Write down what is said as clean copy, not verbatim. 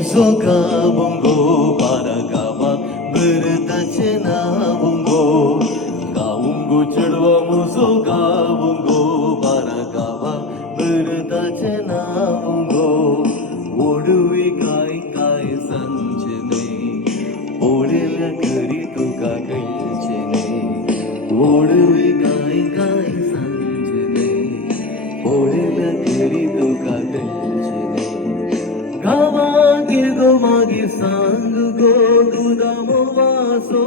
मुझो गावंगो बारा गावा बरदाचे नावंगो गावंगो चढवा मुझो गावंगो बारा गावा बरदाचे नावंगो ओडवी काय काय संजने ओढेल करी तुका कळचेने ओडवी काय काय संजने ओढेल करी तुका कळचेने गावागे गो मागे सांग गो गुदामो वासो